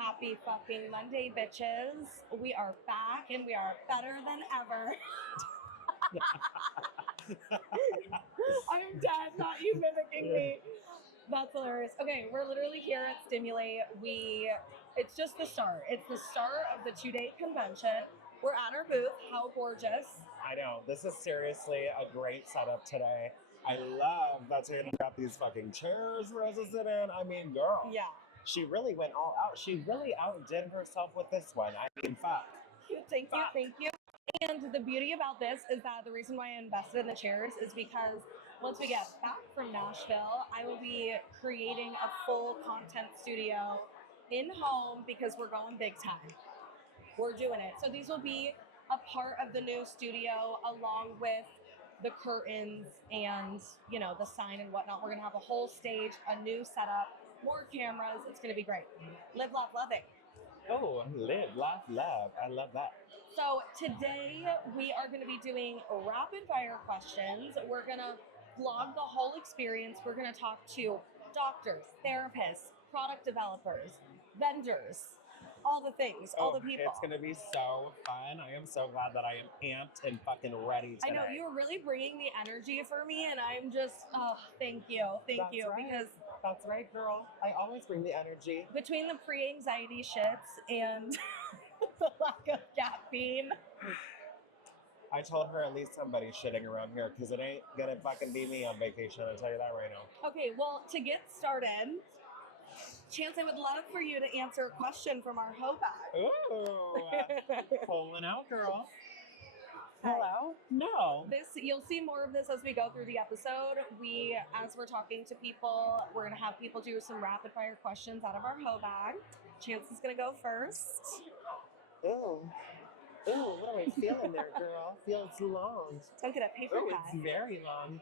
Happy fucking Monday, bitches. We are back and we are better than ever. I'm dead, not you mimicking me. That's hilarious. Okay, we're literally here at Stimulate. It's just the start. It's the start of the 2-day convention. We're at our booth. How gorgeous. I know. This is seriously a great setup today. I love that Taylor got these fucking chairs for us to sit in. I mean, girl. Yeah. She really went all out. She really outdid herself with this one. I mean, fuck. Thank you. And the beauty about this is that the reason why I invested in the chairs is because once we get back from Nashville, I will be creating a full content studio in home because we're going big time. We're doing it. So these will be a part of the new studio along with the curtains and, the sign and whatnot. We're going to have a whole stage, a new setup, more cameras. It's going to be great. Live, love, loving. Oh, live, laugh, love. I love that. So today we are going to be doing rapid fire questions. We're going to vlog the whole experience. We're going to talk to doctors, therapists, product developers, vendors, all the things, all the people. It's going to be so fun. I am so glad that I am amped and fucking ready today. I know, you're really bringing the energy for me, and I'm just, thank you. That's right. Because that's right, girl. I always bring the energy. Between the pre-anxiety shits and the lack of caffeine. I told her at least somebody's shitting around here because it ain't going to fucking be me on vacation. I'll tell you that right now. Okay, well, to get started, Chance, I would love for you to answer a question from our Hoe Bag. Ooh, pulling out, girl. Hello? No. You'll see more of this as we go through the episode. As we're talking to people, we're going to have people do some rapid fire questions out of our Hoe Bag. Chance is going to go first. Ooh, what am I feeling there, girl? Feels long. Don't get a paper pad. It's very long.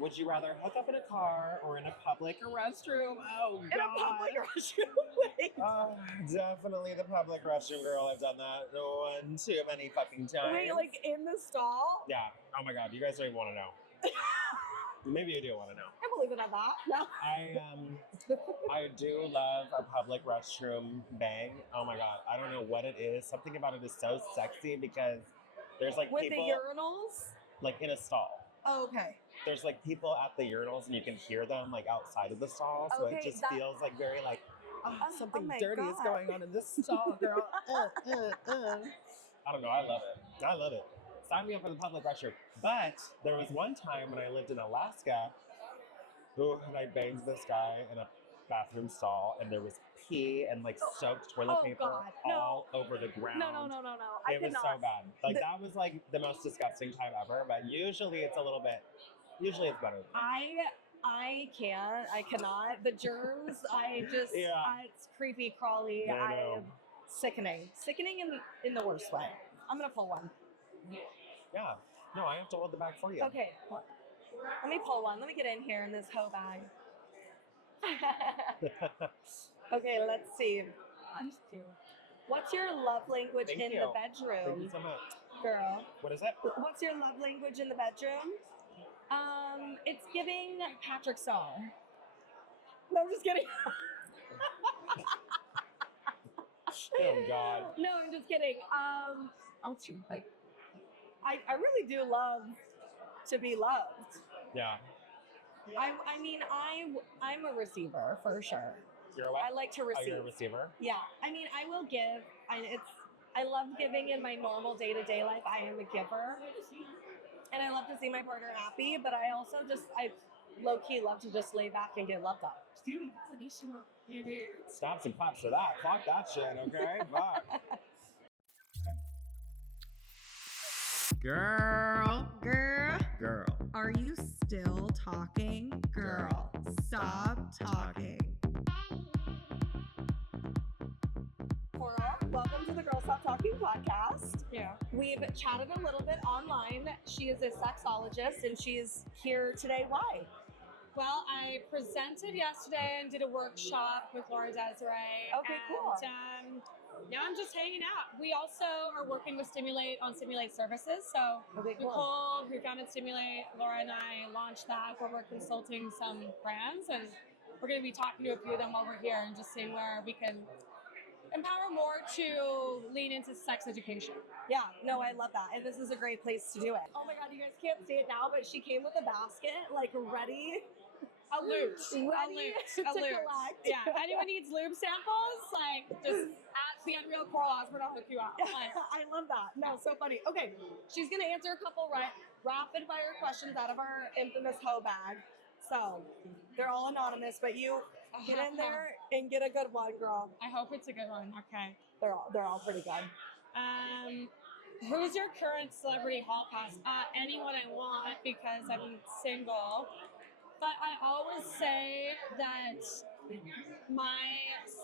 Would you rather hook up in a car or in a public restroom? Oh, God. In a public restroom? Wait. Oh, definitely the public restroom, girl. I've done that one too many fucking times. Wait, like in the stall? Yeah. Oh, my God. You guys don't even want to know. Maybe you do want to know. I believe it at that. No. I do love a public restroom bang. Oh, my God. I don't know what it is. Something about it is so sexy because there's like with people. With the urinals? Like in a stall. Oh, okay. There's like people at the urinals and you can hear them like outside of the stall. So it just feels like very like, something dirty is going on in this stall, girl. I don't know. I love it. Sign me up for the public restroom. But there was one time when I lived in Alaska, and I banged this guy in a bathroom stall, and there was pee and like soaked toilet paper all over the ground. No. It was so bad. Like that was like the most disgusting time ever. But usually it's better. I cannot. The germs, it's creepy, crawly. Sickening in the worst way. I'm gonna pull one. Yeah. No, I have to hold the bag for you. Okay. Let me pull one. Let me get in here in this Hoe Bag. Okay, let's see. What's your love language the bedroom? Thank you so much. Girl. What is it? What's your love language in the bedroom? It's giving Patrick Star. No, I'm just kidding. Oh, God. No, I'm just kidding. I really do love to be loved. Yeah. I mean, I'm a receiver for sure. You're a what? I like to receive. Oh, you're a receiver? Yeah. I mean, I will give. I love giving in my normal day-to-day life. I am a giver. And I love to see my partner happy, but I also I low-key love to just lay back and get loved up. Stops and claps for that. Fuck that shit, okay? Fuck. Girl. Are you still talking? Girl, stop talking. Welcome to the Girl Stop Talking podcast. Yeah. We've chatted a little bit online. She is a sexologist and she's here today. Why? Well, I presented yesterday and did a workshop with Laura Desiree. Okay, cool. Now I'm just hanging out. We also are working with Stimulate on Stimulate services. So Nicole, who founded Stimulate, Laura and I launched that where we're consulting some brands and we're going to be talking to a few of them while we're here and just seeing where we can empower more to lean into sex education. Yeah, no, I love that. And this is a great place to do it. Oh my God, you guys can't see it now, but she came with a basket, like ready. A loot. Ready to collect. Yeah, anyone needs lube samples, like just ask the Unreal Coral Osborne, I'll hook you up. Like, I love that. No, so funny. Okay, she's gonna answer a couple rapid fire questions out of our infamous Hoe Bag. So they're all anonymous, but you get in there and get a good one, girl. I hope it's a good one. Okay. They're all pretty good. Who's your current celebrity hall pass? Anyone I want because I'm single. But I always say that my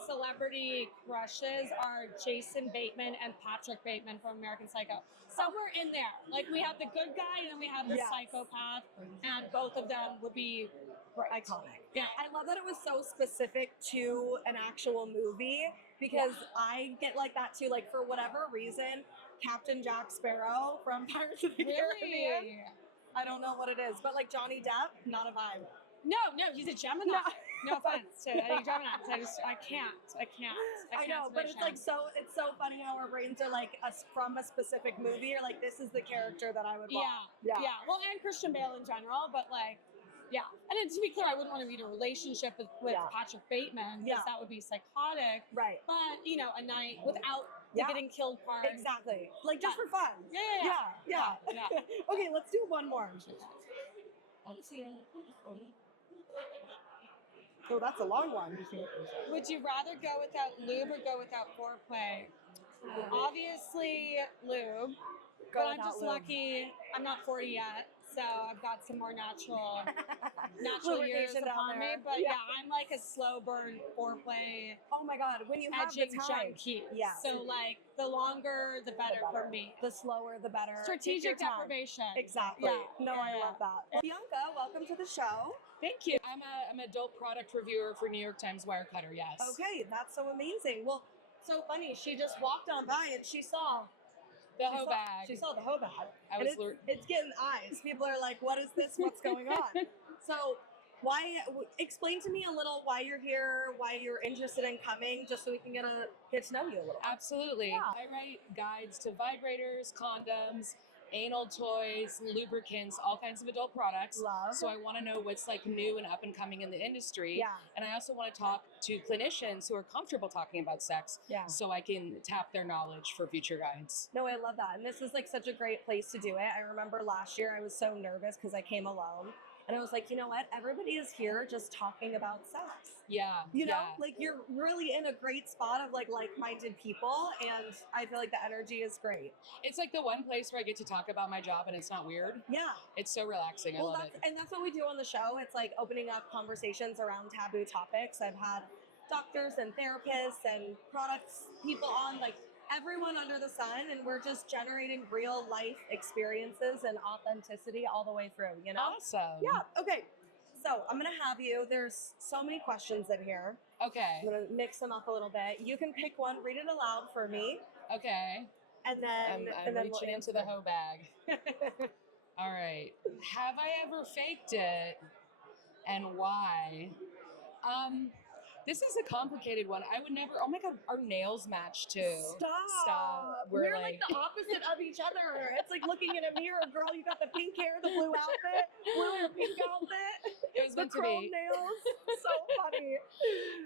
celebrity crushes are Jason Bateman and Patrick Bateman from American Psycho. Somewhere in there. Like, we have the good guy and then we have the psychopath, and both of them would be iconic. Yeah. I love that it was so specific to an actual movie, because I get like that too. Like, for whatever reason, Captain Jack Sparrow from Pirates of the Caribbean. I don't know what it is, but like Johnny Depp, not a vibe. No, he's a Gemini. No offense to any Geminis. I can't. I know, but it's like it's so funny how our brains are like from a specific movie. You're like, this is the character that I would want. Yeah. Well, and Christian Bale in general, but like, yeah. And then, to be clear, I wouldn't want to be in a relationship with Patrick Bateman, because that would be psychotic. Right. But, you know, a night without the getting killed part. Exactly. Like, just for fun. Yeah. Okay, let's do one more. Oh, that's a long one. Would you rather go without lube or go without foreplay? Obviously, lube. But I'm just lucky. I'm not 40 yet, so I've got some more natural years upon me. But I'm like a slow burn foreplay. Oh my God, when you have the edging time. junkie. Yeah. So like, the longer, the better for me. The slower, the better. Strategic deprivation. Exactly. Yeah. I love that. Well, Bianca, welcome to the show. Thank you. I'm an adult product reviewer for New York Times Wirecutter, yes. Okay, that's so amazing. Well, so funny. She just walked on by and she saw the Hoe Bag. She saw the Hoe Bag. It's getting eyes. People are like, what is this? What's going on? So explain to me a little why you're here, why you're interested in coming, just so we can get to know you a little. Absolutely. Yeah. I write guides to vibrators, condoms, anal toys, lubricants, all kinds of adult products. Love. So I want to know what's like new and up and coming in the industry. Yeah. And I also want to talk to clinicians who are comfortable talking about sex. Yeah. So I can tap their knowledge for future guides. No, I love that. And this is like such a great place to do it. I remember last year I was so nervous because I came alone. And I was like, you know what? Everybody is here just talking about sex. Yeah. You know, like, you're really in a great spot of like-minded people, and I feel like the energy is great. It's like the one place where I get to talk about my job and it's not weird. Yeah. It's so relaxing. I love it. And that's what we do on the show. It's like opening up conversations around taboo topics. I've had doctors and therapists and products people on, like, everyone under the sun, and we're just generating real life experiences and authenticity all the way through, you know? Awesome. Yeah. Okay. So I'm going to have you, there's so many questions in here. Okay. I'm going to mix them up a little bit. You can pick one, read it aloud for me. Okay. And then, I'm reaching into the Hoe Bag. All right. Have I ever faked it, and why? This is a complicated one. I would never. Oh my God, our nails match too. Stop. We're like the opposite of each other. It's like looking in a mirror, girl. You got the pink hair, the blue outfit, blue and pink outfit. It was meant the to chrome be. nails. So funny.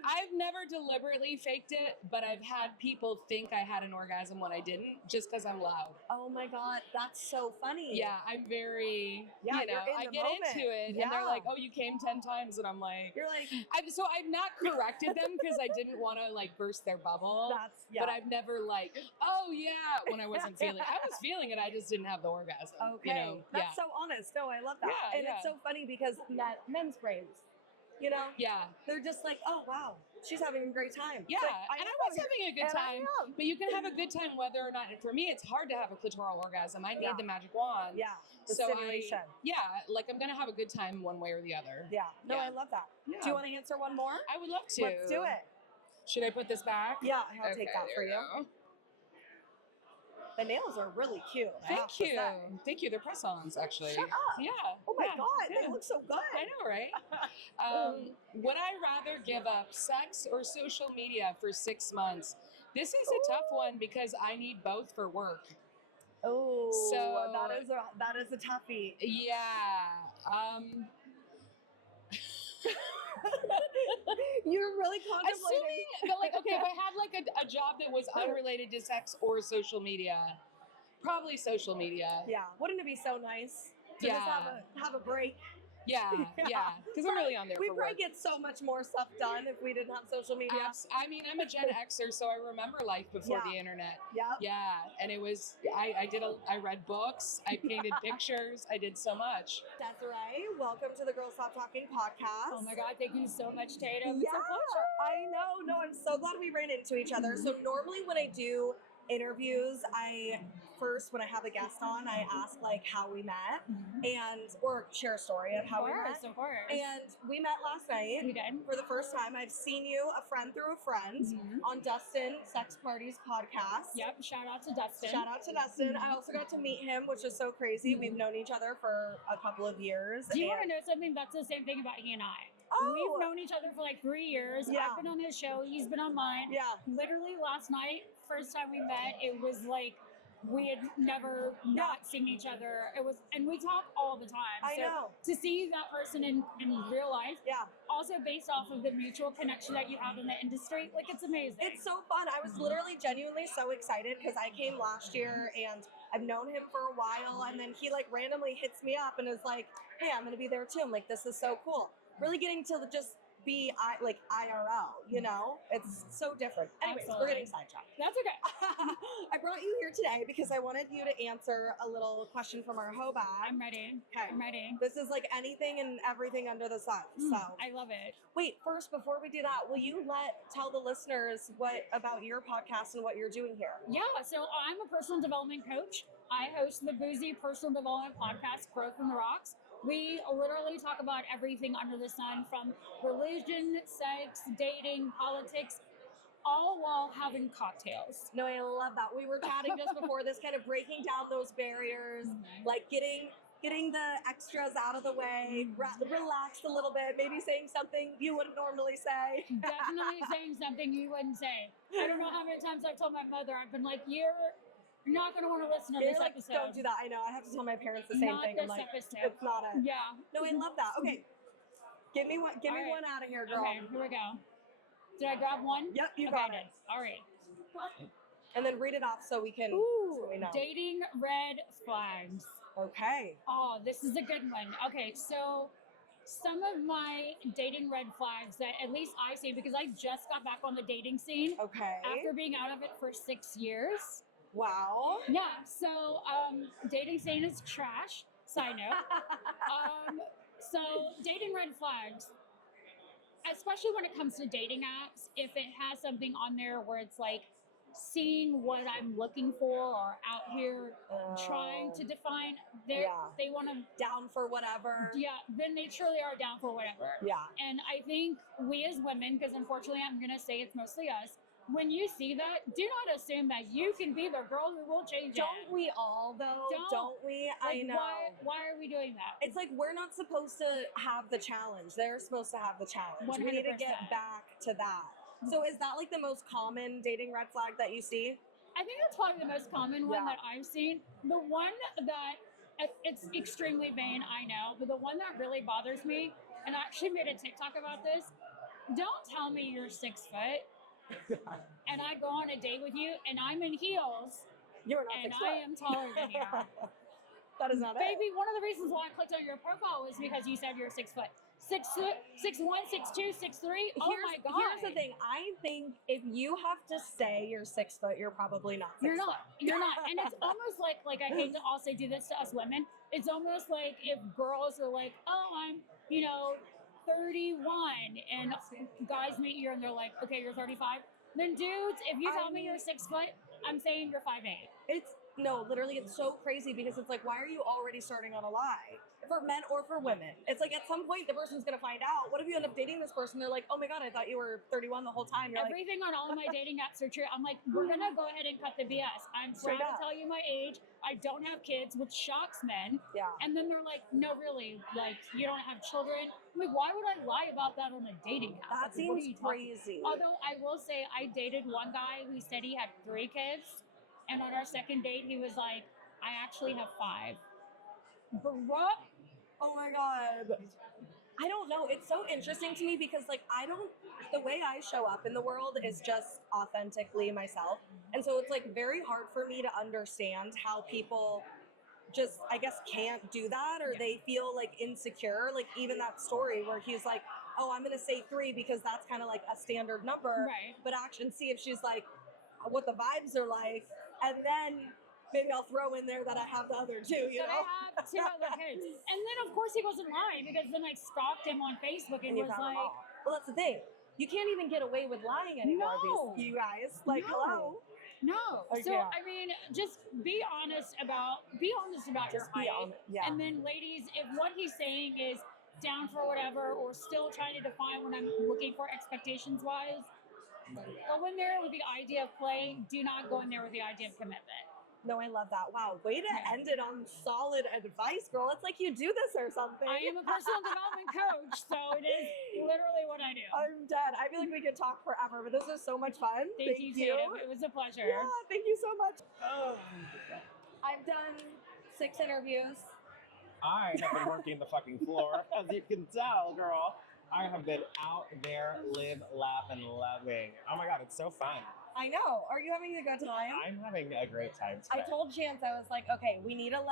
I've never deliberately faked it, but I've had people think I had an orgasm when I didn't, just because I'm loud. Oh my God, that's so funny. Yeah, I'm very. Yeah, you know, I get into it, and they're like, "Oh, you came 10 times," and I'm like, "You're like." I've not corrected them because I didn't want to like burst their bubble. But I've never like, "Oh yeah," when I wasn't feeling. I was feeling it. I just didn't have the orgasm. Okay, you know? That's so honest. No, I love that. Yeah, and it's so funny because men's brains, you know, they're just like, "Oh wow, she's having a great time." Yeah, like, and I was having a good time. But you can have a good time whether or not. And for me, it's hard to have a clitoral orgasm. I need the magic wand. Yeah, the so stimulation. Like I'm gonna have a good time one way or the other. Yeah. No, I love that. Yeah. Do you want to answer one more? I would love to. Let's do it. Should I put this back? Yeah, I'll take that for you. The nails are really cute. Thank you. Thank you. They're press-ons, actually. Shut up. Yeah. Oh my yeah, God, yeah. they look so good. I know, right? Would I rather give up sex or social media for 6 months? This is a tough one because I need both for work. Oh, So that is a toughie. Yeah. You're really contemplating. Assuming that, like, okay, if I had like a job that was unrelated to sex or social media, probably social media. Yeah, wouldn't it be so nice to just have a break? Yeah, because I'm really on there We for probably work. get so much more stuff done if we didn't have social media. I mean, I'm a Gen Xer, so I remember life before the internet. Yep. Yeah, and it was, I read books, I painted pictures, I did so much. Desiree, welcome to the Girl Stop Talking podcast. Oh my God, thank you so much, Tatum. Yeah, I know. No, I'm so glad we ran into each other. So normally when I do interviews, when I have a guest on, I ask like how we met or share a story of how we met. Of course. And we met last night. We did. For the first time. I've seen you, a friend through a friend, on Dustin Sex Parties podcast. Yep, shout out to Dustin. Shout out to Dustin. I also got to meet him, which is so crazy. We've known each other for a couple of years. Do you want to know something? That's the same thing about he and I. Oh. We've known each other for like 3 years. Yeah. I've been on his show. He's been on mine. Yeah. Literally last night, first time we met, it was like we had never not seen each other. And we talk all the time. I know. To see that person in real life, also based off of the mutual connection that you have in the industry, like it's amazing. It's so fun. I was literally genuinely so excited because I came last year and I've known him for a while, and then he like randomly hits me up and is like, hey, I'm gonna be there too. I'm like, this is so cool. Really getting to just be like IRL, you know? It's so different. Anyways, we're getting sidetracked. That's okay. I brought you here today because I wanted you to answer a little question from our Hoe Bag. I'm ready. Okay. I'm ready. This is like anything and everything under the sun. So I love it. wait, first, before we do that, will you tell the listeners about your podcast and what you're doing here? Yeah, so I'm a personal development coach. I host the Boozy Personal Development Podcast, Growth from the Rocks. We literally talk about everything under the sun, from religion, sex, dating, politics, all while having cocktails. No, I love that. We were chatting just before this, kind of breaking down those barriers, like getting the extras out of the way, relax a little bit, maybe saying something you wouldn't normally say. Definitely saying something you wouldn't say. I don't know how many times I've told my mother, I've been like, you're not going to want to listen to this episode. Don't do that. I know. I have to tell my parents the same thing. Not I'm like, this episode. it's not it. Yeah. No, I love that. Okay. Give me one out of here, girl. Okay, here we go. Did I grab one? Yep, you okay, got it. All right. And then read it off so we can so we know. Dating red flags. Okay. Oh, this is a good one. Okay, so some of my dating red flags that at least I see, because I just got back on the dating scene. Okay. After being out of it for 6 years. Wow. Yeah, so dating scene is trash. Side note. So dating red flags, especially when it comes to dating apps, if it has something on there where it's like seeing what I'm looking for or out here trying to define, they want to down for whatever. Yeah, then they truly are down for whatever. Yeah. And I think we as women, because unfortunately I'm going to say it's mostly us, when you see that, do not assume that you can be the girl who will change it. Don't we all, though? Don't we? Like, I know. Why are we doing that? It's like we're not supposed to have the challenge. They're supposed to have the challenge. 100%. We need to get back to that. So is that like the most common dating red flag that you see? I think that's probably the most common one that I've seen. The one that, it's extremely vain, I know, but the one that really bothers me, and I actually made a TikTok about this, don't tell me you're 6 foot. And I go on a date with you, and I'm in heels. You're not 6 foot. And I am taller than you. That is not Baby, one of the reasons why I clicked on your profile was because you said you're 6 foot. 6'1", 6'2", 6'3". Oh my God. Here's the thing. I think if you have to say you're 6 foot, you're probably not 6 foot. You're not. And it's almost like I hate to also do this to us women. It's almost like if girls are like, oh, I'm, 31, and guys meet you and they're like, okay, you're 35. Then dudes, if you tell me you're 6 foot, I'm saying you're 5'8". No, literally, it's so crazy because it's like, why are you already starting on a lie? For men or for women. It's like at some point the person's gonna find out. What if you end up dating this person? They're like, oh my god, I thought you were 31 the whole time. You're Everything on all of my dating apps are true. I'm like, we're gonna go ahead and cut the BS. I'm Straight proud to up. tell you my age. I don't have kids, which shocks men. Yeah. And then they're like, no, really, like you don't have children. I'm like, why would I lie about that on a dating app? That Like, what are seems you talking- crazy. Although I will say, I dated one guy who said he had 3 kids, and on our second date, he was like, I actually have 5. Bruh. Oh my god. I don't know. It's so interesting to me because like the way I show up in the world is just authentically myself. And so it's like very hard for me to understand how people just, I guess, can't do that, or they feel like insecure. Like even that story where he's like, oh, I'm going to say 3 because that's kind of like a standard number. Right. But actually see if she's like, what the vibes are like. And then maybe I'll throw in there that I have the other 2, you That know? I have 2 other kids. And then, of course, he wasn't lying because then I stalked him on Facebook and You was found them like, all. Well, that's the thing. You can't even get away with lying anymore, No. you guys. Like, No. hello. no. Like, So, yeah. I mean, just be honest about your Just be height. honest. Yeah. And then, ladies, if what he's saying is down for whatever or still trying to define what I'm looking for expectations-wise, go in there with the idea of play. Do not go in there with the idea of commitment. No, I love that. Wow, way to end it on solid advice, girl. It's like you do this or something. I am a personal development coach, so it is literally what I do. I'm dead. I feel like we could talk forever, but this was so much fun. Thank you, Tatum. It was a pleasure. Yeah, thank you so much. I've done 6 interviews. I have been working the fucking floor, as you can tell, girl. I have been out there, live, laugh, and loving. Oh my god, it's so fun. I know. Are you having a good time? I'm having a great time I today. told Chance, I was like, okay, we need a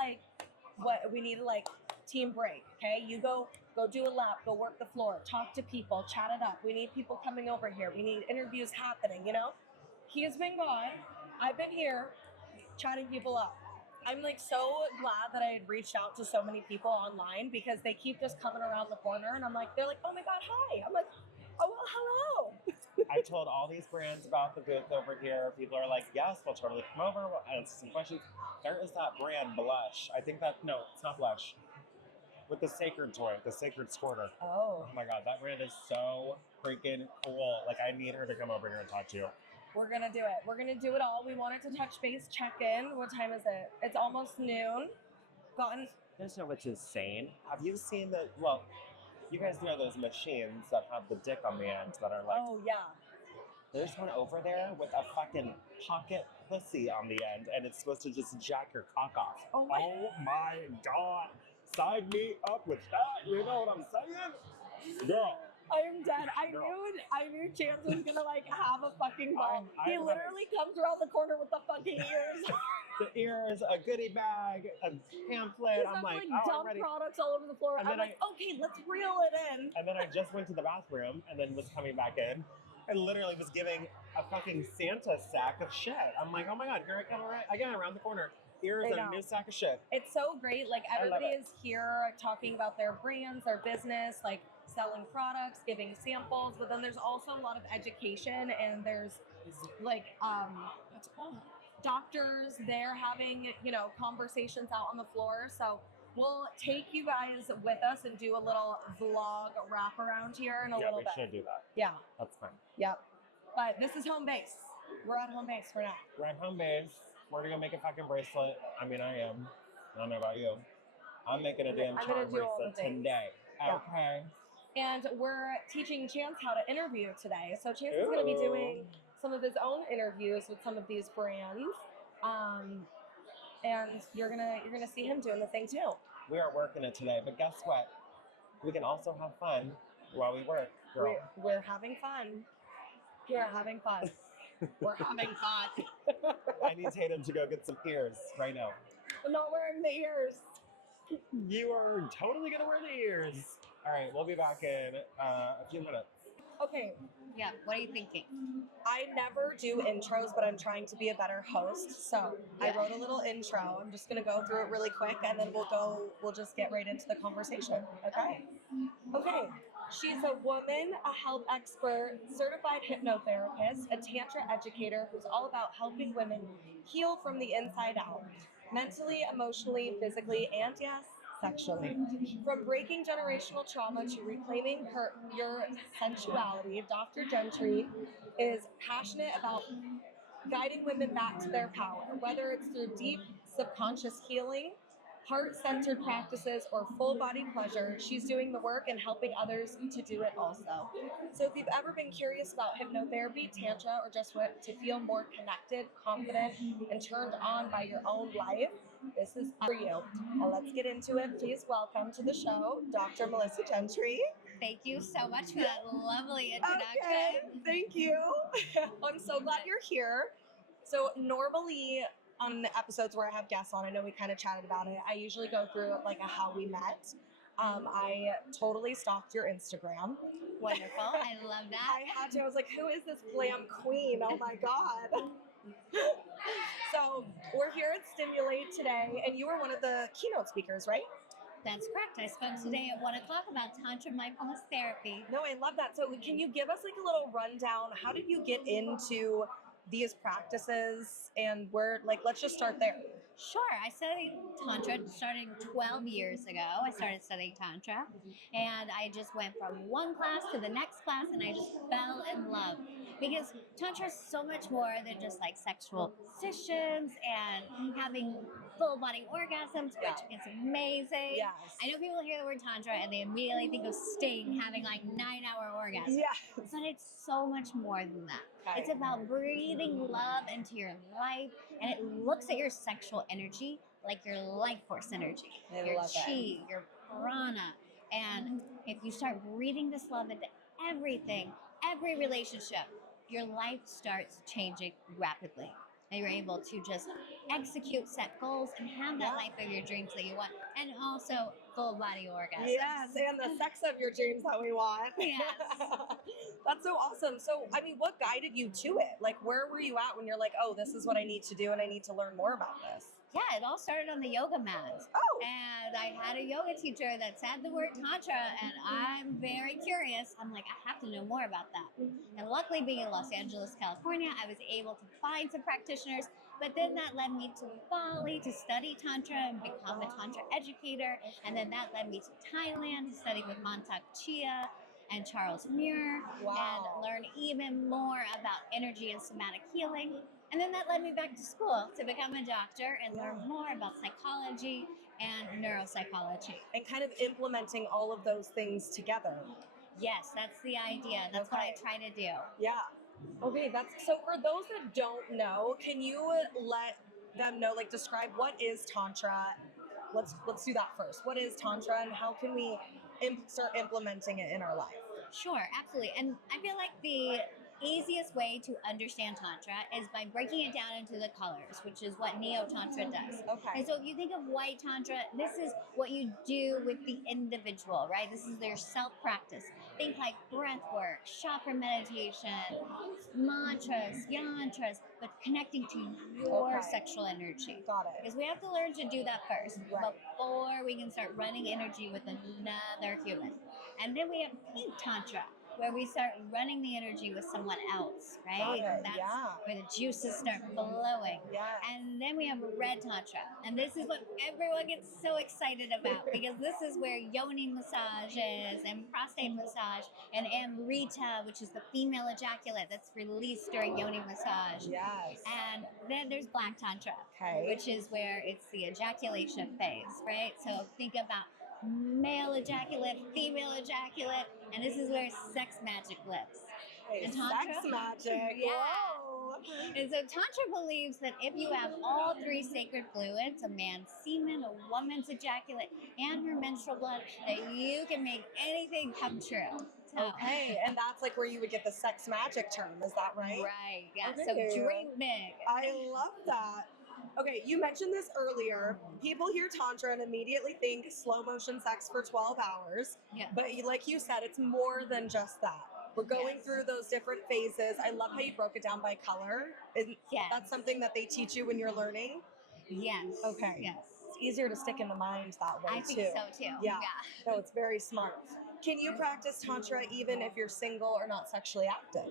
team break. Okay, you go do a lap, go work the floor, talk to people, chat it up. We need people coming over here. We need interviews happening. You know, he has been gone. I've been here, chatting people up. I'm like so glad that I had reached out to so many people online because they keep just coming around the corner, and they're like, oh my god, hi. I'm like, oh well, hello. I told all these brands about the booth over here. People are like, yes, we'll totally come over. We'll answer some questions. There is that brand, Blush. I think no, it's not Blush. With the sacred toy, the sacred squirter. Oh, Oh my god, that brand is so freaking cool. Like, I need her to come over here and talk to you. we're gonna do it. We're gonna do it all. We wanted to touch base, check in. What time is it? It's almost noon. Gotten. There's no which is sane. Have you seen the, well, you guys know those machines that have the dick on the end that are like, Oh yeah. there's one over there with a fucking pocket pussy on the end, and it's supposed to just jack your cock off. Oh my- my god. Sign me up with that. You know what I'm saying? Girl. I am dead. I Girl. knew Chance was gonna like have a fucking ball. He I'm literally comes around the corner with the fucking ears. The ears, a goodie bag, a pamphlet. He's I'm got like, dumb already. products all over the floor. And I'm then like, okay, let's reel it in. And then I just went to the bathroom and then was coming back in and literally was giving a fucking Santa sack of shit. I'm like, oh my god, here I come again around the corner. Here's I a know. new sack of shit. It's so great. Like I love everybody it. is here talking about their brands, their business, like selling products, giving samples. But then there's also a lot of education, and there's like doctors there having conversations out on the floor. So we'll take you guys with us and do a little vlog wrap around here in a Yeah, little we bit. should do that. Yeah. That's fine. Yep. But this is home base. We're at home base for now. We're at home base. We're gonna make a fucking bracelet. I mean, I am. I don't know about you. I'm making a damn I'm charm gonna do all the bracelet things. today. Yeah. Okay. And we're teaching Chance how to interview today. So Chance is going to be doing some of his own interviews with some of these brands. And you're gonna see him doing the thing too. We are working it today, but guess what? We can also have fun while we work, girl. We're having fun. We're having fun. We're having fun. I need Tatum to go get some ears right now. I'm not wearing the ears. You are totally gonna wear the ears. All right, we'll be back in a few minutes. Okay, Yeah, what are you thinking? I never do intros, but I'm trying to be a better host. So I Yeah. wrote a little intro. I'm just gonna go through it really quick, and then we'll just get right into the conversation. Okay. Okay. She's a woman, a health expert, certified hypnotherapist, a tantra educator who's all about helping women heal from the inside out, mentally, emotionally, physically, and yes, sexually. From breaking generational trauma to reclaiming your sensuality, Dr. Gentry is passionate about guiding women back to their power, whether it's through deep subconscious healing, heart-centered practices, or full body pleasure. She's doing the work and helping others to do it also. So if you've ever been curious about hypnotherapy, tantra, or just what to feel more connected, confident, and turned on by your own life, this is for you. Now let's get into it. Please welcome to the show, Dr. Melissa Gentry. Thank you so much for that lovely introduction. Okay, thank you. I'm so glad you're here. So normally on the episodes where I have guests on, I know we kind of chatted about it, I usually go through like a how we met. I totally stalked your Instagram. Wonderful. I love that. I had to. I was like, who is this glam queen? Oh my God. So we're here at Stimulate today, and you were one of the keynote speakers, right? That's correct. I spoke today at 1 o'clock about Tantra mindfulness therapy. No, I love that. So can you give us like a little rundown? How did you get into these practices, and where, like, let's just start there. Sure. I studied Tantra starting 12 years ago. I started studying Tantra, and I just went from one class to the next class, and I just fell in love. Because Tantra is so much more than just like sexual positions and having full body orgasms, which is amazing. Yes. I know people hear the word Tantra and they immediately think of Sting having like 9-hour orgasms. Yes. But it's so much more than that. Okay. It's about breathing love into your life, and it looks at your sexual energy like your life force energy, your chi, your prana. And if you start breathing this love into everything, every relationship, your life starts changing rapidly. And you're able to just execute set goals and have that life of your dreams that you want, and also full body orgasms. Yes, and the sex of your dreams that we want. Yes. That's so awesome. So, I mean, what guided you to it? Like, where were you at when you're like, oh, this is what I need to do and I need to learn more about this? Yeah, it all started on the yoga mat. Oh. And I had a yoga teacher that said the word Tantra, and I'm very curious. I'm like, I have to know more about that. And luckily, being in Los Angeles, California, I was able to find some practitioners. But then that led me to Bali to study Tantra and become a Tantra educator. And then that led me to Thailand to study with Mantak Chia and Charles Muir, and learn even more about energy and somatic healing. And then that led me back to school to become a doctor and learn more about psychology and neuropsychology. And kind of implementing all of those things together. Yes, that's the idea. That's what I try to do. Yeah. Okay, that's so for those that don't know, can you let them know, like, describe what is Tantra? Let's do that first. What is Tantra, and how can we start implementing it in our life? Sure, absolutely. And I feel like the easiest way to understand Tantra is by breaking it down into the colors, which is what Neo-Tantra does. Okay. And so if you think of white Tantra, this is what you do with the individual, right? This is their self-practice. Think like breath work, chakra meditation, mantras, yantras, but connecting to your sexual energy. Got it. Because we have to learn to do that first before we can start running energy with another human. And then we have pink Tantra, where we start running the energy with someone else, right? That's where the juices start flowing. Yes. And then we have red Tantra. And this is what everyone gets so excited about, because this is where yoni massage is, and prostate massage, and amrita, which is the female ejaculate that's released during yoni massage. Yes. And then there's black Tantra, Okay. which is where it's the ejaculation phase, right? So think about male ejaculate, female ejaculate, and this is where sex magic lives. Hey, And Tantra? sex magic. Yeah. Whoa. And so Tantra believes that if you have all three sacred fluids, a man's semen, a woman's ejaculate, and her menstrual blood, that you can make anything come true. So, Okay, and that's like where you would get the sex magic term, is that right? right, yeah. Okay. So dream big. I love that. Okay, you mentioned this earlier. People hear Tantra and immediately think slow motion sex for 12 hours. Yeah. But like you said, it's more than just that. We're going through those different phases. I love how you broke it down by color. Yes. That's something that they teach you when you're learning? Yes. Okay. Yes. It's easier to stick in the mind that way, I think too. so too. Yeah. No, it's very smart. can you practice Tantra even if you're single or not sexually active?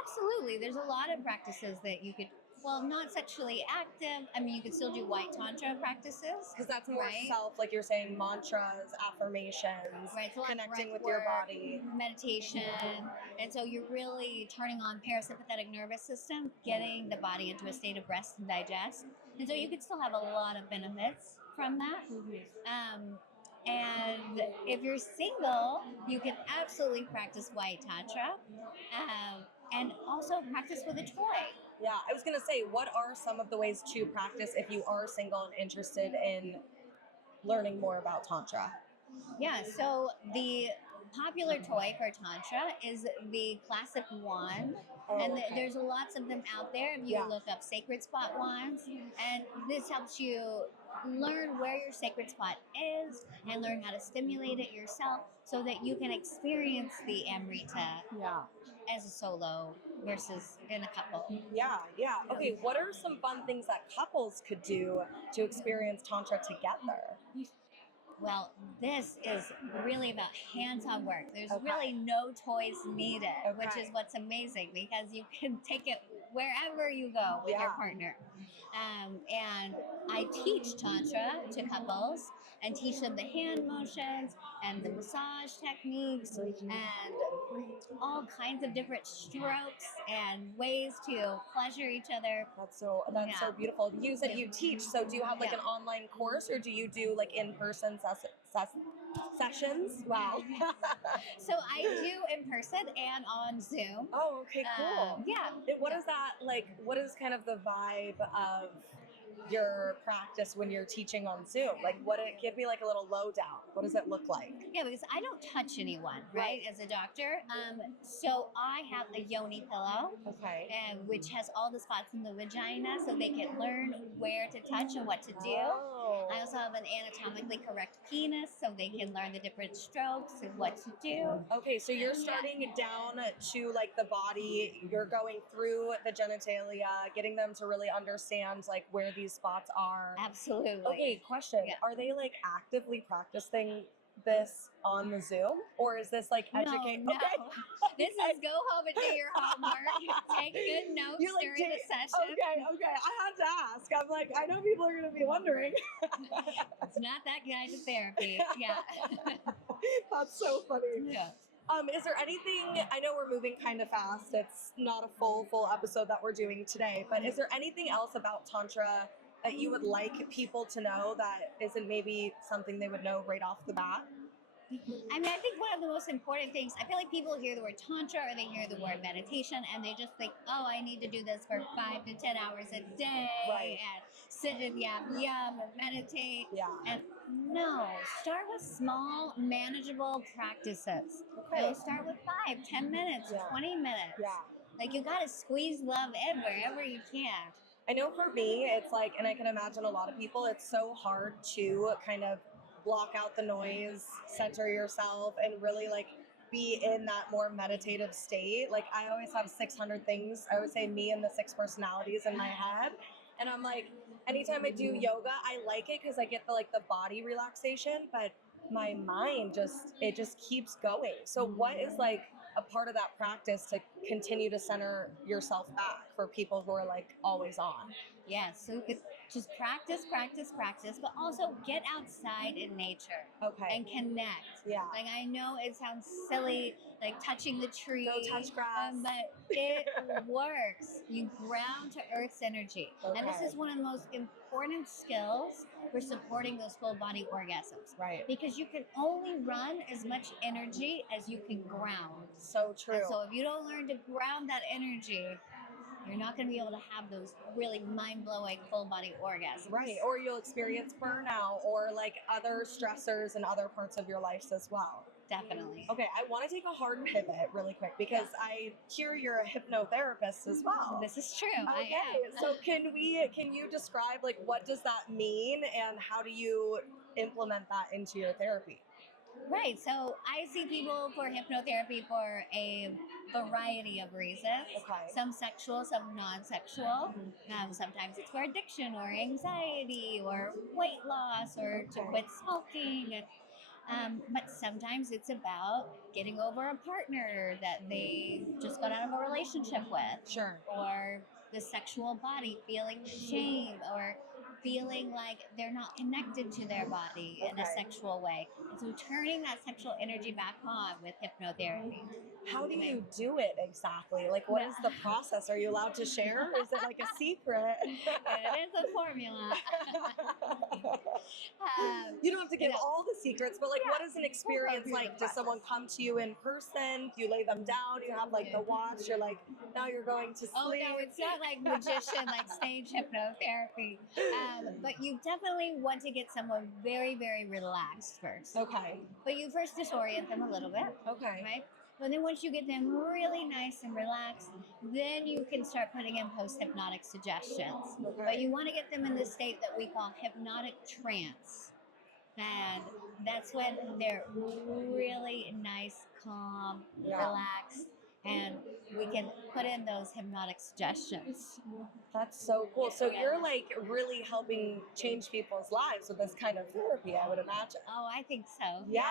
Absolutely. There's a lot of practices that you could, well, not sexually active. I mean, you could still do white Tantra practices. Because that's more right? self, like you're saying, mantras, affirmations, Right, so connecting with breath your work, body. meditation, and so you're really turning on parasympathetic nervous system, getting the body into a state of rest and digest, and so you could still have a lot of benefits from that. And if you're single, you can absolutely practice white tantra, and also practice with a toy. Yeah, I was gonna say, what are some of the ways to practice if you are single and interested in learning more about Tantra? Yeah, so the popular toy for Tantra is the classic wand. And there's lots of them out there. If you look up sacred spot wands, and this helps you learn where your sacred spot is and learn how to stimulate it yourself so that you can experience the Amrita as a solo versus in a couple. Yeah. Okay, what are some fun things that couples could do to experience Tantra together? Well, this is really about hands-on work. There's really no toys needed, which is what's amazing because you can take it wherever you go with your partner. And I teach Tantra to couples and teach them the hand motions and the massage techniques and all kinds of different strokes and ways to pleasure each other. That's so beautiful. You said you teach, so do you have like an online course or do you do like in-person sessions? Wow. So I do in person and on Zoom. Oh, okay, cool. What is that like? What is kind of the vibe of your practice when you're teaching on Zoom? Like, give me like a little lowdown. What does it look like? Yeah, because I don't touch anyone, right? As a doctor. So I have a yoni pillow, which has all the spots in the vagina so they can learn where to touch and what to do. I also have an anatomically correct penis so they can learn the different strokes and what to do. Okay, so you're starting down to like the body, you're going through the genitalia, getting them to really understand like where these spots are. Absolutely. Okay, question. Are they like actively practicing this on the Zoom? Or is this like educate? No. This is go home and do your homework. Take good notes during the session. Okay. I had to ask. I'm like, I know people are going to be wondering. It's not that kind of therapy. Yeah. That's so funny. Yeah. Is there anything, I know we're moving kind of fast, it's not a full episode that we're doing today, but is there anything else about Tantra that you would like people to know that isn't maybe something they would know right off the bat? I mean, I think one of the most important things, I feel like people hear the word Tantra or they hear the word meditation and they just think, oh, I need to do this for 5 to 10 hours a day and sit and yum and meditate. And no, start with small, manageable practices. Start with 5, 10 minutes, 20 minutes. Like you gotta squeeze love in wherever you can. I know for me, it's like, and I can imagine a lot of people, it's so hard to kind of block out the noise, center yourself, and really like be in that more meditative state. Like I always have 600 things. I would say me and the 6 personalities in my head. And I'm like, anytime I do yoga, I like it because I get the body relaxation, but my mind just keeps going. So what is like a part of that practice to continue to center yourself back for people who are like always on? Yeah, so it's just practice, but also get outside in nature. And connect. Like I know it sounds silly, like touching the tree. Go touch grass. But it works. You ground to Earth's energy. And this is one of the most important skills for supporting those full body orgasms. Because you can only run as much energy as you can ground. So true. And so if you don't learn to ground that energy, you're not going to be able to have those really mind-blowing full body orgasms. Or you'll experience burnout or like other stressors in other parts of your life as well. Definitely. Okay, I want to take a hard pivot really quick because I hear you're a hypnotherapist as well. This is true. Okay, so can you describe like what does that mean and how do you implement that into your therapy? Right, so I see people for hypnotherapy for a variety of reasons. Some sexual, some non-sexual. Sometimes it's for addiction or anxiety or weight loss or to quit smoking. But sometimes it's about getting over a partner that they just got out of a relationship with, Sure. or the sexual body feeling shame or feeling like they're not connected to their body in a Okay. sexual way. And so turning that sexual energy back on with hypnotherapy. How do you do it exactly? Like, what is the process? Are you allowed to share? Or is it like a secret? It is a formula. You don't have to give you know, all the secrets, but like, what is an experience through the like? Does someone process. come to you in person? Do you lay them down? You have like the watch. You're like, now you're going to sleep. Oh no, it's not like magician, like stage hypnotherapy. But you definitely want to get someone very, very relaxed first. Okay. But you first disorient them a little bit, Okay. right? But then once you get them really nice and relaxed, then you can start putting in post-hypnotic suggestions. Okay. But you want to get them in the state that we call hypnotic trance. And that's when they're really nice, calm, relaxed, and we can put in those hypnotic suggestions. That's so cool. So you're like really helping change people's lives with this kind of therapy, I would imagine. Oh, I think so. Yeah.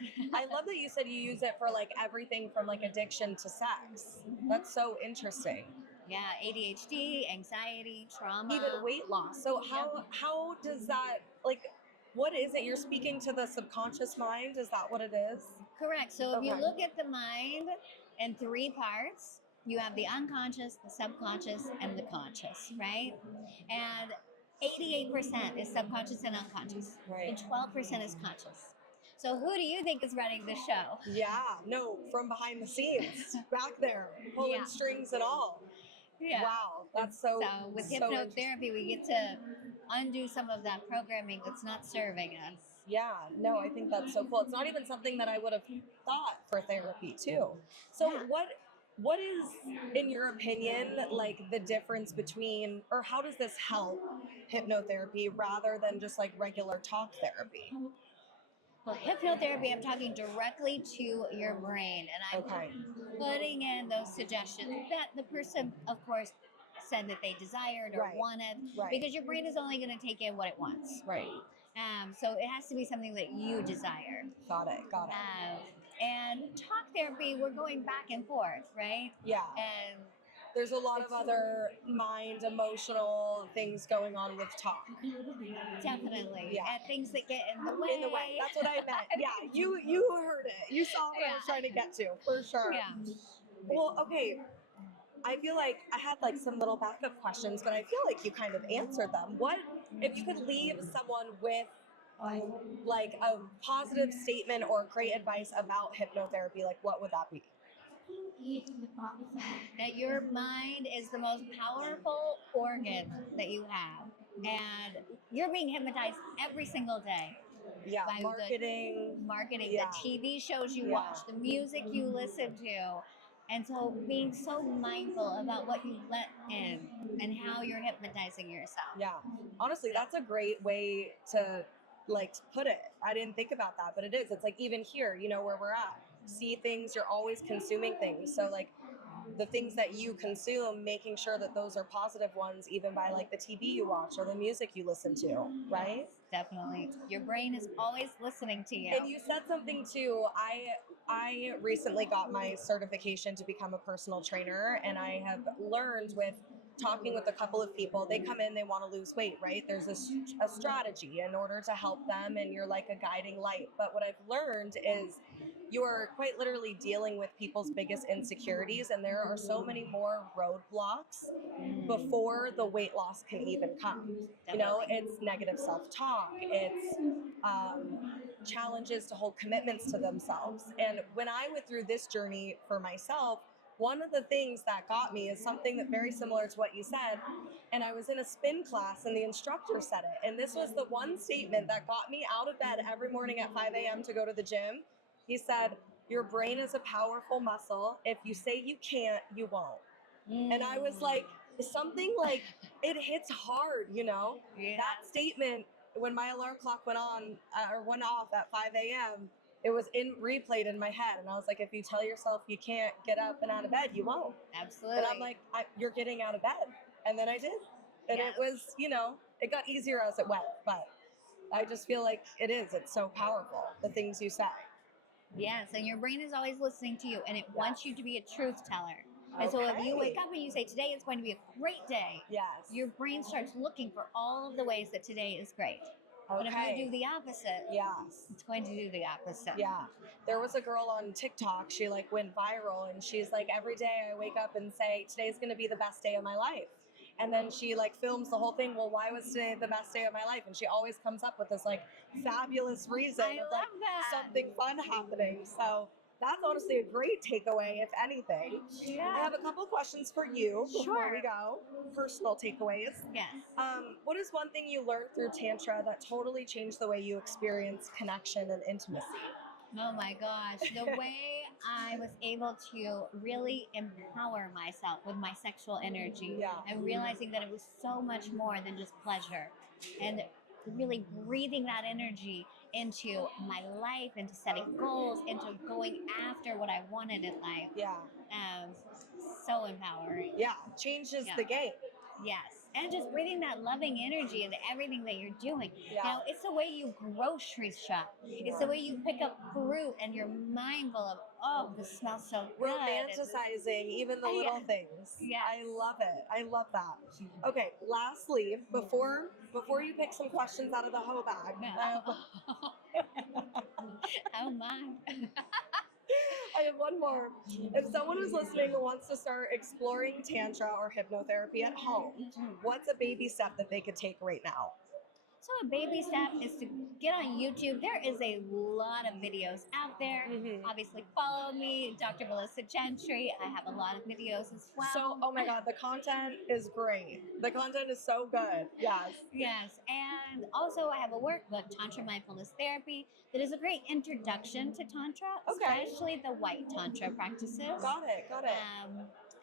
Yes. I love that you said you use it for like everything from like addiction to sex. That's so interesting. Yeah, ADHD, anxiety, trauma. Even weight loss. So how does that, like, what is it? You're speaking to the subconscious mind? Is that what it is? Correct. So if you Okay. look at the mind in three parts, you have the unconscious, the subconscious, and the conscious, right? And 88% is subconscious and unconscious, Right. and 12% is conscious. So who do you think is running the show? Yeah, no, from behind the scenes, back there, pulling strings and all. Yeah. Wow, that's so. So with so hypnotherapy, we get to undo some of that programming that's not serving us. Yeah, no, I think that's so cool. It's not even something that I would have thought for therapy too. So what is, in your opinion, like the difference between, or how does this help hypnotherapy rather than just like regular talk therapy? Well, hypnotherapy, I'm talking directly to your brain, and I'm putting in those suggestions that the person, of course, said that they desired or wanted, because your brain is only going to take in what it wants. Right. So it has to be something that you desire. Got it. And talk therapy, we're going back and forth, right? Yeah. And there's a lot of other mind, emotional things going on with talk. Definitely. Yeah. And things that get in the way. In the way. That's what I meant. Yeah. You heard it. You saw what I was trying to get to, for sure. Yeah. Well, okay. I feel like I had like some little backup questions, but I feel like you kind of answered them. What if you could leave someone with like a positive statement or great advice about hypnotherapy, like what would that be? That your mind is the most powerful organ that you have, and you're being hypnotized every single day. Yeah, by marketing, the TV shows you watch, the music you listen to. And so being so mindful about what you let in and how you're hypnotizing yourself. Yeah. Honestly, that's a great way to like put it. I didn't think about that, but it is. It's like even here, you know, where we're at, see things, you're always consuming things. So like the things that you consume, making sure that those are positive ones, even by like the TV you watch or the music you listen to, right? Definitely. Your brain is always listening to you. And you said something too. I recently got my certification to become a personal trainer, and I have learned with talking with a couple of people, they come in, they want to lose weight, right? There's a strategy in order to help them, and you're like a guiding light. But what I've learned is you're quite literally dealing with people's biggest insecurities, and there are so many more roadblocks before the weight loss can even come. You know, it's negative self-talk, it's challenges to hold commitments to themselves. And when I went through this journey for myself, one of the things that got me is something that very similar to what you said. And I was in a spin class and the instructor said it. And this was the one statement that got me out of bed every morning at 5 a.m. to go to the gym. He said, your brain is a powerful muscle. If you say you can't, you won't. And I was like, something like, it hits hard, you know? Yeah. That statement, when my alarm clock went on or went off at 5 a.m., it was replayed in my head. And I was like, if you tell yourself you can't get up and out of bed, you won't. Absolutely. And I'm like, you're getting out of bed. And then I did. And it was, you know, it got easier as it went. But I just feel like it is. It's so powerful, the things you say. Yes, and your brain is always listening to you, and it wants you to be a truth teller. And so if you wake up and you say, today is going to be a great day, Yes. your brain starts looking for all of the ways that today is great. But if you do the opposite, yes, it's going to do the opposite. Yeah. There was a girl on TikTok, she like went viral, and she's like, every day I wake up and say, today's going to be the best day of my life. And then she like films the whole thing. Well, why was today the best day of my life? And she always comes up with this like fabulous reason of like something fun happening. So that's honestly a great takeaway, if anything. Yeah. I have a couple questions for you before we go. Personal takeaways. Yes. What is one thing you learned through Tantra that totally changed the way you experience connection and intimacy? Oh my gosh, the way I was able to really empower myself with my sexual energy and realizing that it was so much more than just pleasure, and really breathing that energy into my life, into setting goals, into going after what I wanted in life. Yeah. So empowering. Yeah, changes the game. Yes. And just breathing that loving energy into everything that you're doing. Yeah. Now, it's the way you grocery shop. It's the way you pick up fruit and you're mindful of, oh, this smells so good. Romanticizing even the little things. Yes. I love it. I love that. Okay, lastly, before you pick some questions out of the Hoe Bag. Oh my. I have one more. If someone who's listening who wants to start exploring Tantra or hypnotherapy at home, what's a baby step that they could take right now? So a baby step is to get on YouTube. There is a lot of videos out there. Obviously, follow me, Dr. Melissa Gentry. I have a lot of videos as well. So, oh my God, the content is great. The content is so good. Yes. Yes. And also, I have a workbook, Tantra Mindfulness Therapy, that is a great introduction to Tantra, especially the white Tantra practices. Got it.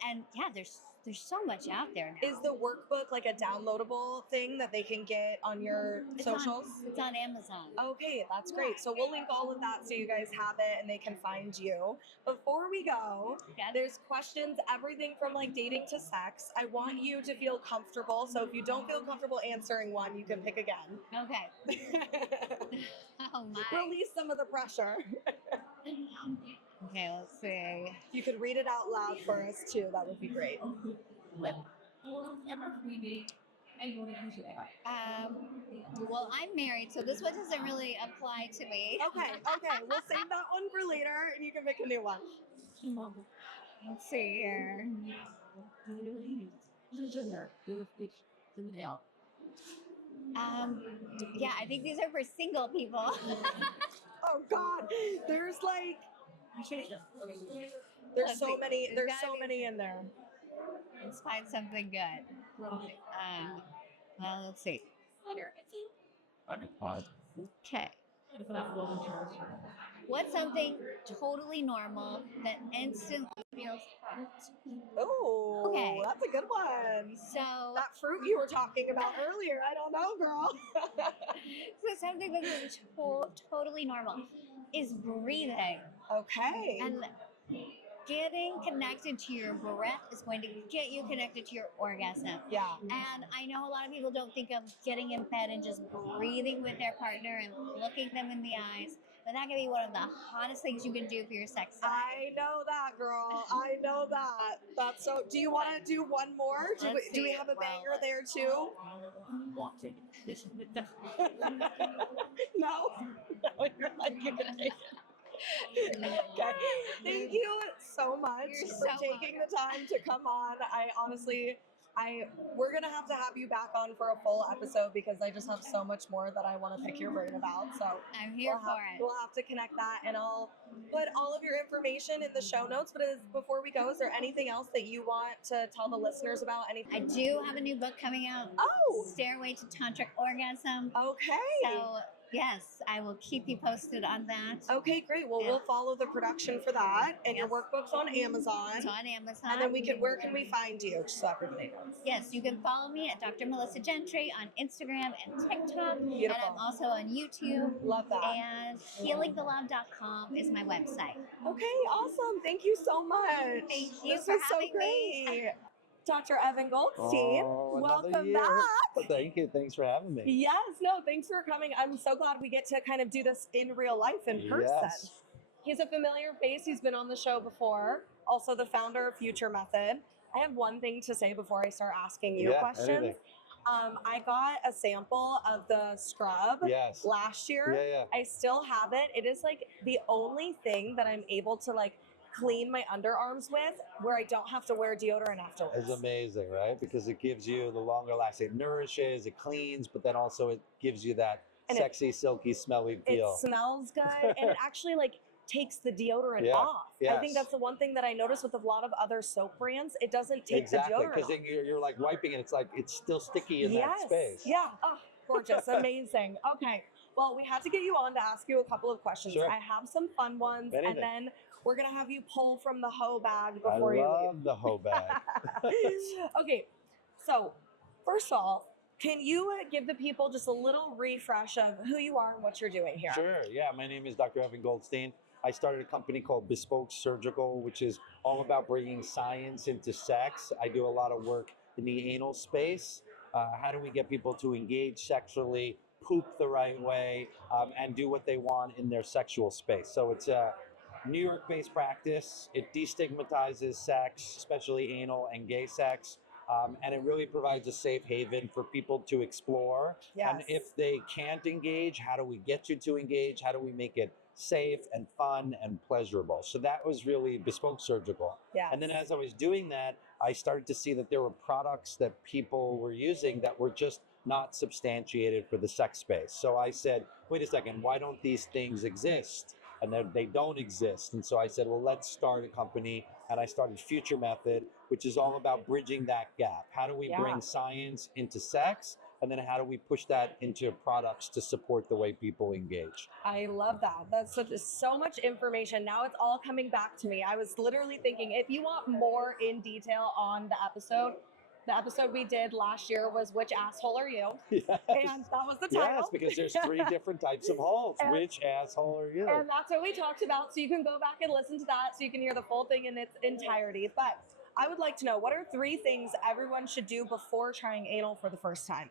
And yeah, there's so much out there now. Is the workbook like a downloadable thing that they can get on your socials? It's on Amazon. Okay, that's great. So we'll link all of that so you guys have it and they can find you. Before we go, there's questions, everything from like dating to sex. I want you to feel comfortable. So if you don't feel comfortable answering one, you can pick again. Okay. Oh my. Release some of the pressure. Okay, let's see. You could read it out loud for us too. That would be great. Well, I'm married, so this one doesn't really apply to me. Okay. We'll save that one for later, and you can pick a new one. Let's see here. Yeah, I think these are for single people. Oh God, there's so many. There's so many in there. Let's find something good. Well, let's see. Okay. What's something totally normal that instantly feels hurt? Oh, okay. That's a good one. So that fruit you were talking about earlier, I don't know, girl. So something that is totally normal is breathing. Okay. And getting connected to your breath is going to get you connected to your orgasm. Yeah. And I know a lot of people don't think of getting in bed and just breathing with their partner and looking them in the eyes, but that can be one of the hottest things you can do for your sex life. I know that, girl. I know that. That's so. Do you want to do one more? Do we have a banger there too? No. You're like, okay. Thank you so much for taking the time to come on. We're gonna have to have you back on for a full episode because I just have so much more that I want to pick your brain about. So I'm here for it. We'll have to connect that, and I'll put all of your information in the show notes. But before we go, is there anything else that you want to tell the listeners about? I do have a new book coming out. Oh, Stairway to Tantric Orgasm. Okay. So yes, I will keep you posted on that. Okay, great. Well, we'll follow the production for that. And your workbook's on Amazon. It's on Amazon. And then where can we find you? Just so everybody knows. Yes, you can follow me at Dr. Melissa Gentry on Instagram and TikTok. Beautiful. And I'm also on YouTube. Love that. And healingthelove.com is my website. Okay, awesome. Thank you so much. Thank you This for was so having me. great. Dr. Evan Goldstein. Another Welcome year. back. Thank you. Thanks for having me. Yes, no, thanks for coming. I'm so glad we get to kind of do this in real life in person. Yes. He's a familiar face. He's been on the show before. Also the founder of Future Method. I have one thing to say before I start asking you questions. Anything. I got a sample of the scrub last year. I still have it. It is like the only thing that I'm able to like clean my underarms with where I don't have to wear deodorant afterwards. It's amazing, right? Because it gives you the longer lasting, it nourishes, it cleans, but then also it gives you that sexy, silky, smelly feel. It smells good and it actually like takes the deodorant off. I think that's the one thing that I noticed with a lot of other soap brands. It doesn't take the deodorant off. Because then you're like wiping it. It's like it's still sticky in that space. Yeah. Oh, gorgeous. Amazing. Okay. Well, we had to get you on to ask you a couple of questions. Sure. I have some fun ones. Anything. And then we're going to have you pull from the Hoe Bag before you leave. I love the Hoe Bag. Okay. So, first of all, can you give the people just a little refresh of who you are and what you're doing here? Sure. Yeah. My name is Dr. Evan Goldstein. I started a company called Bespoke Surgical, which is all about bringing science into sex. I do a lot of work in the anal space. How do we get people to engage sexually, poop the right way, and do what they want in their sexual space? So it's a New York-based practice. It destigmatizes sex, especially anal and gay sex. And it really provides a safe haven for people to explore. And if they can't engage, how do we get you to engage? How do we make it safe and fun and pleasurable? So that was really Bespoke Surgical. And then as I was doing that, I started to see that there were products that people were using that were just not substantiated for the sex space. So I said, wait a second, why don't these things exist? And they don't exist. And so I said, well, let's start a company. And I started Future Method, which is all about bridging that gap. How do we bring science into sex? And then how do we push that into products to support the way people engage? I love that. That's so much information. Now it's all coming back to me. I was literally thinking, if you want more in detail on the episode we did last year was Which Asshole Are You? Yes. And that was the title. Yes, because there's 3 different types of holes. Which asshole are you? And that's what we talked about. So you can go back and listen to that so you can hear the full thing in its entirety. But I would like to know, what are 3 things everyone should do before trying anal for the first time?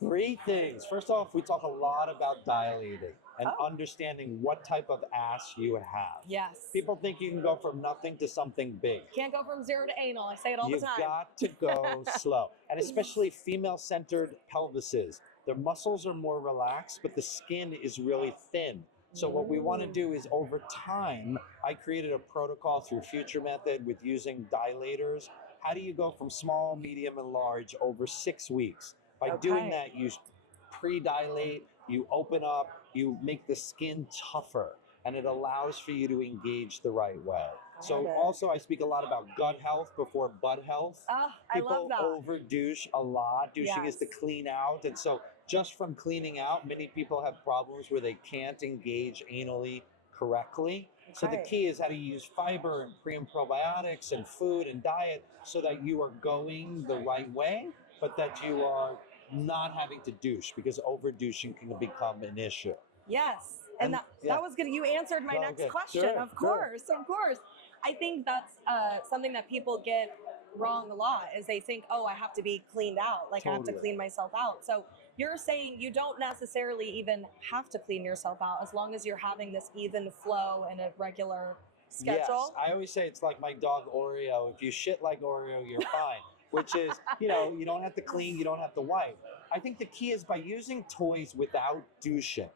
3 things. First off, we talk a lot about dilating and understanding what type of ass you have. Yes. People think you can go from nothing to something big. Can't go from 0 to anal. I say it all the time. You've got to go slow. And especially female-centered pelvises. Their muscles are more relaxed, but the skin is really thin. So what we want to do is, over time, I created a protocol through Future Method with using dilators. How do you go from small, medium, and large over 6 weeks? By doing that, you pre-dilate, you open up, you make the skin tougher, and it allows for you to engage the right way. So also, I speak a lot about gut health before butt health. I love that. People over-douche a lot. Douching is to clean out. And so just from cleaning out, many people have problems where they can't engage anally correctly. So the key is how to use fiber and pre and probiotics and food and diet so that you are going the right way, but that you are not having to douche, because over douching can become an issue. Yes. And that was good. You answered my next question. Sure, of course. I think that's something that people get wrong a lot, is they think, oh, I have to be cleaned out. Like I have to clean myself out. So you're saying you don't necessarily even have to clean yourself out as long as you're having this even flow and a regular schedule? Yes. I always say it's like my dog Oreo. If you shit like Oreo, you're fine. Which is, you don't have to clean, you don't have to wipe. I think the key is by using toys without douching,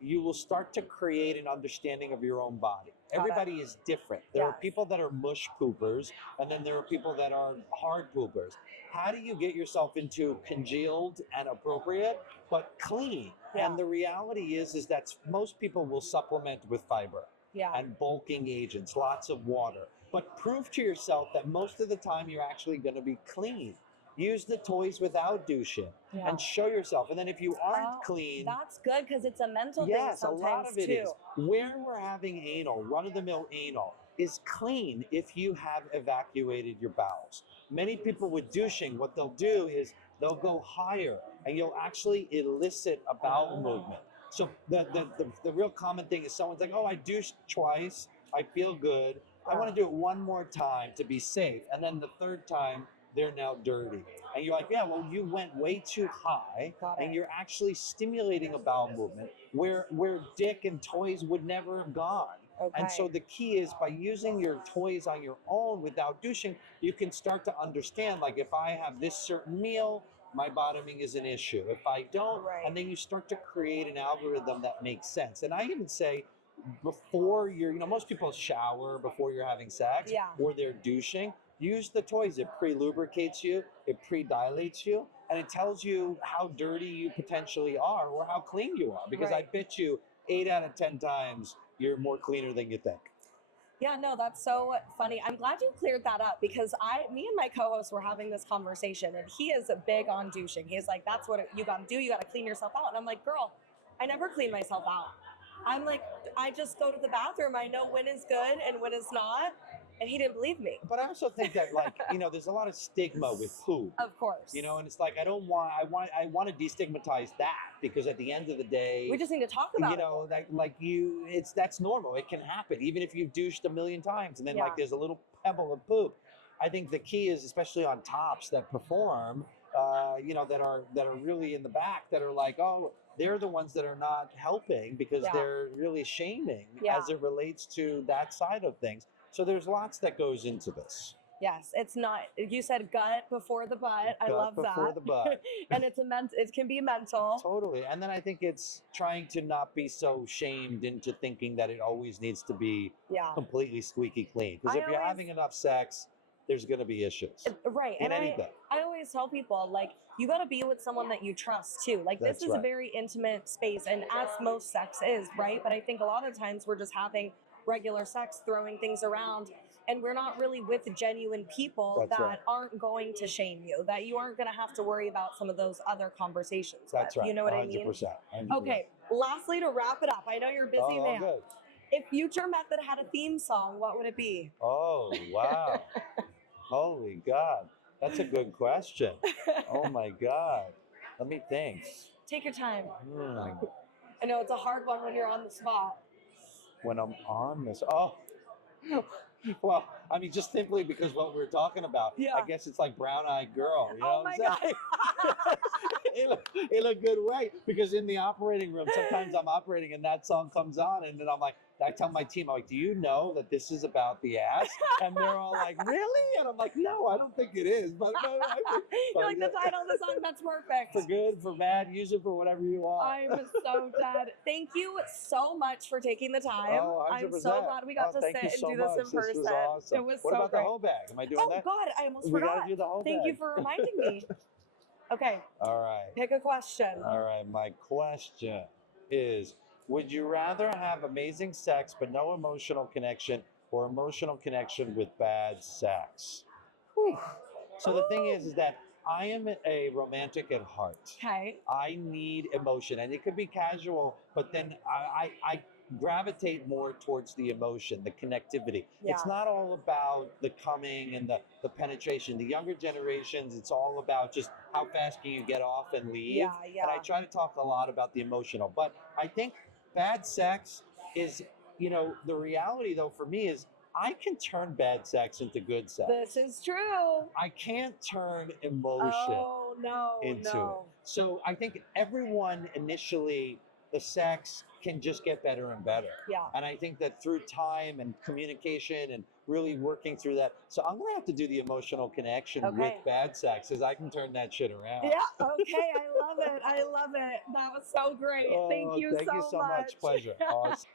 you will start to create an understanding of your own body. Everybody is different. There are people that are mush poopers, and then there are people that are hard poopers. How do you get yourself into congealed and appropriate, but clean? And the reality is that most people will supplement with fiber and bulking agents, lots of water. But prove to yourself that most of the time you're actually going to be clean. Use the toys without douching and show yourself. And then if you aren't clean... That's good, because it's a mental thing sometimes, a lot of it is. Where we're having anal, run-of-the-mill anal, is clean if you have evacuated your bowels. Many people with douching, what they'll do is they'll go higher, and you'll actually elicit a bowel movement. So the real common thing is someone's like, oh, I douched twice, I feel good. I want to do it one more time to be safe. And then the third time, they're now dirty. And you're like, yeah, well, you went way too high, and you're actually stimulating a bowel movement where dick and toys would never have gone. And so the key is by using your toys on your own without douching, you can start to understand, like, if I have this certain meal, my bottoming is an issue. If I don't, and then you start to create an algorithm that makes sense. And I even say, before you're, most people shower before you're having sex, or they're douching. Use the toys. It pre-lubricates you, it pre-dilates you, and it tells you how dirty you potentially are or how clean you are. Because I bet you 8 out of 10 times you're more cleaner than you think. Yeah, no, that's so funny. I'm glad you cleared that up because me and my co-host were having this conversation, and he is big on douching. He's like, that's what you got to do. You got to clean yourself out. And I'm like, girl, I never clean myself out. I'm like, I just go to the bathroom. I know when is good and when is not. And he didn't believe me. But I also think that, like, there's a lot of stigma with poop. Of course. And it's like, I want to destigmatize that, because at the end of the day, we just need to talk about it. That's normal. It can happen, even if you've douched a million times, and then like there's a little pebble of poop. I think the key is, especially on tops that perform, that are really in the back, that are like, oh, they're the ones that are not helping because they're really shaming as it relates to that side of things. So there's lots that goes into this. Yes, it's not. You said gut before the butt. I love that. Before the butt. And it can be mental. Totally. And then I think it's trying to not be so shamed into thinking that it always needs to be completely squeaky clean. Because if you're having enough sex, there's going to be issues. Right. In anything. I always tell people, like, you got to be with someone that you trust too. Like, this is a very intimate space, and as most sex is, right? But I think a lot of times we're just having regular sex, throwing things around, and we're not really with genuine people that aren't going to shame you, that you aren't going to have to worry about some of those other conversations. That's right. You know what 100%, I mean? 100%. Okay, lastly, to wrap it up, I know you're a busy man. Good. If Future Method had a theme song, what would it be? Oh, wow. Holy God. That's a good question. Oh my God. Let me think. Take your time. I know it's a hard one when you're on the spot. When I'm on this, well, I mean, just simply because what we're talking about, I guess it's like Brown Eyed Girl. You know what I'm saying? In a good way, because in the operating room, sometimes I'm operating and that song comes on, and then I'm like, I tell my team, I'm like, do you know that this is about the ass? And they're all like, really? And I'm like, no, I don't think it is. But you're like, the title of the song, that's perfect. For good, for bad, use it for whatever you want. I'm so dead. Thank you so much for taking the time. Oh, 100%. I'm so glad we got to sit and do this in person. This was awesome. It was what so about great. the Hoe Bag? Am I doing that? Oh God, I almost we forgot. Gotta do the Hoe Thank Bag. you for reminding me. Okay. All right. Pick a question. All right. My question is, would you rather have amazing sex but no emotional connection, or emotional connection with bad sex? Whew. So the thing is that I am a romantic at heart. Okay. I need emotion, and it could be casual, but then I gravitate more towards the emotion, the connectivity. Yeah. It's not all about the coming and the penetration. The younger generations, it's all about just how fast can you get off and leave. Yeah. And I try to talk a lot about the emotional, but I think bad sex is, the reality though for me is I can turn bad sex into good sex. This is true. I can't turn emotion into it. So I think everyone initially, the sex can just get better and better. Yeah. And I think that through time and communication and really working through that. So I'm going to have to do the emotional connection with bad sex, because I can turn that shit around. Yeah. Okay. I love it. I love it. That was so great. Thank you so much. Pleasure. Awesome.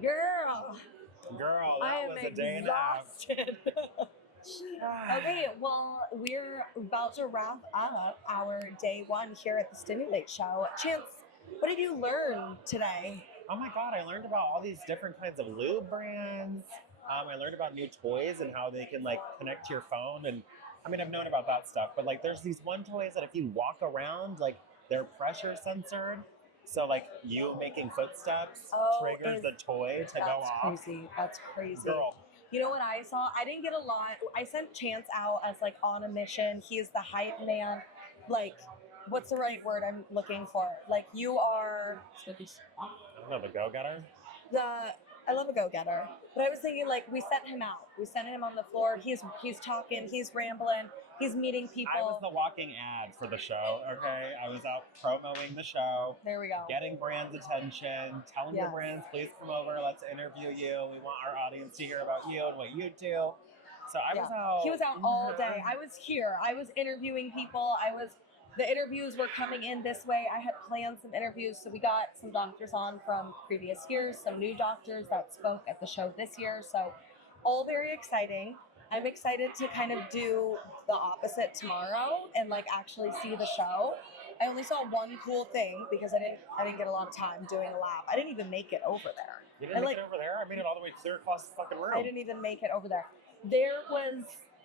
Girl, that was a day and a half. Okay, well, we're about to wrap up our day one here at the Stimulate Show. Chance, what did you learn today? Oh my God, I learned about all these different kinds of lube brands. I learned about new toys and how they can connect to your phone. And I mean, I've known about that stuff, but there's these one toys that if you walk around, they're pressure censored. So you making footsteps triggers the toy to go off. That's crazy. That's crazy. Girl. You know what I saw? I didn't get a lot. I sent Chance out as on a mission. He is the hype man. What's the right word I'm looking for? You are. I don't know, the go-getter? I love a go-getter. But I was thinking we sent him out. We sent him on the floor. He's talking, he's rambling. He's meeting people. I was the walking ad for the show, okay? I was out promoting the show. There we go. Getting brands' attention, telling the brands, please come over, let's interview you. We want our audience to hear about you and what you do. So I was out. He was out all day. I was here. I was interviewing people. The interviews were coming in this way. I had planned some interviews, so we got some doctors on from previous years, some new doctors that spoke at the show this year. So all very exciting. I'm excited to kind of do the opposite tomorrow and like actually see the show. I only saw one cool thing because I didn't get a lot of time doing a lap. I didn't even make it over there. You didn't make it over there? I made it all the way clear across the fucking room. I didn't even make it over there. There was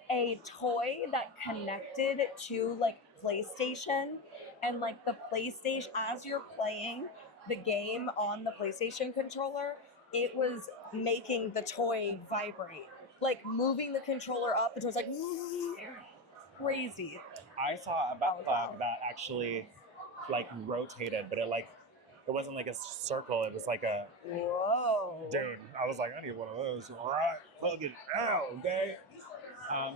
a toy that connected to like PlayStation, and like the PlayStation, as you're playing the game on the PlayStation controller, it was making the toy vibrate, like moving the controller up. It was like crazy. I saw a butt plug that actually like rotated, but it wasn't like a circle. It was like a whoa, dude. I was like, I need one of those right fucking now, okay?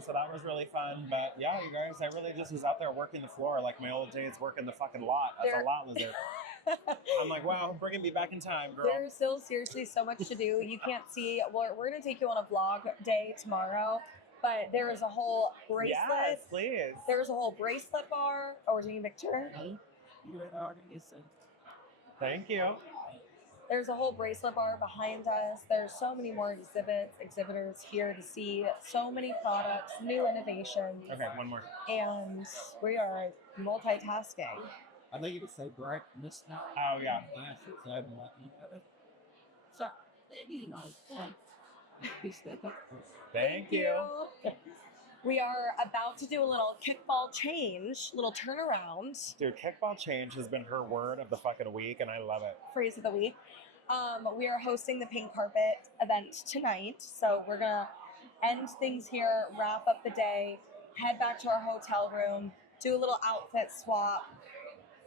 So that was really fun. But yeah, you guys, I really just was out there working the floor like my old days working the fucking lot as a lot lizard. I'm like, wow, bringing me back in time, girl. There's still seriously so much to do. You can't see. Well, we're going to take you on a vlog day tomorrow, but there is a whole bracelet. Yes, please. There's a whole bracelet bar. Oh, we're taking a picture. Thank you. There's a whole bracelet bar behind us. There's so many more exhibitors here to see. So many products, new innovations. Okay, one more. And we are multitasking. I'd like you to say brightness now. Oh, yeah. So, Thank you. We are about to do a little kickball change, little turnaround. Dude, kickball change has been her word of the fucking week, and I love it. Phrase of the week. We are hosting the pink carpet event tonight, so we're gonna end things here, wrap up the day, head back to our hotel room, do a little outfit swap,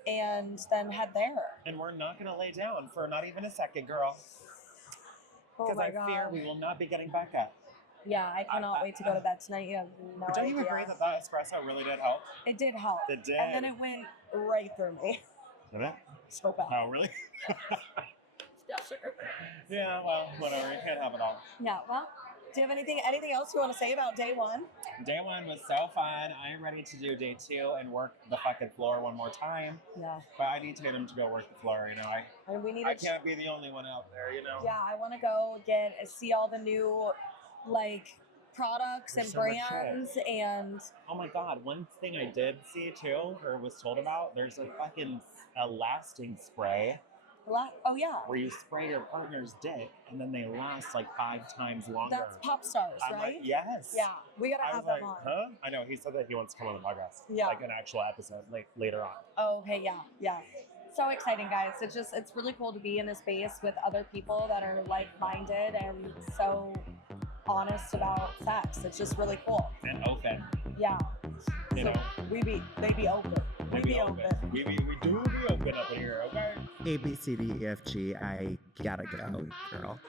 and then head there. And we're not gonna lay down for not even a second, girl. Because I fear we will not be getting back up. Yeah, I cannot wait to go to bed tonight. You have no But don't idea. you agree that that espresso really did help? It did help. It did. And then it went right through me. Did it? So bad. Oh, really? Yeah, well, whatever. You can't have it all. Yeah, well, do you have anything else you want to say about day one? Day one was so fun. I'm ready to do day two and work the fucking floor one more time. Yeah. But I need Tatum to go work the floor, you know. I can't be the only one out there, you know. Yeah, I want to go see all the new, like, products and so much brands and... Oh my God, one thing I did see too, or was told about, there's a lasting spray. Oh, yeah. Where you spray your partner's dick and then they last like 5 times longer. That's Pop Stars, I'm right? like, yes. Yeah, we gotta have them on. Huh? I know, he said that he wants to come on the podcast. Yeah. Like an actual episode, like later on. Oh, okay, yeah. So exciting, guys. It's really cool to be in a space with other people that are like-minded and so honest about sex. It's just really cool. And open. Yeah. You know? They be open. We be open. We do be open up in here, okay? A, B, C, D, E, F, G, I gotta go, girl.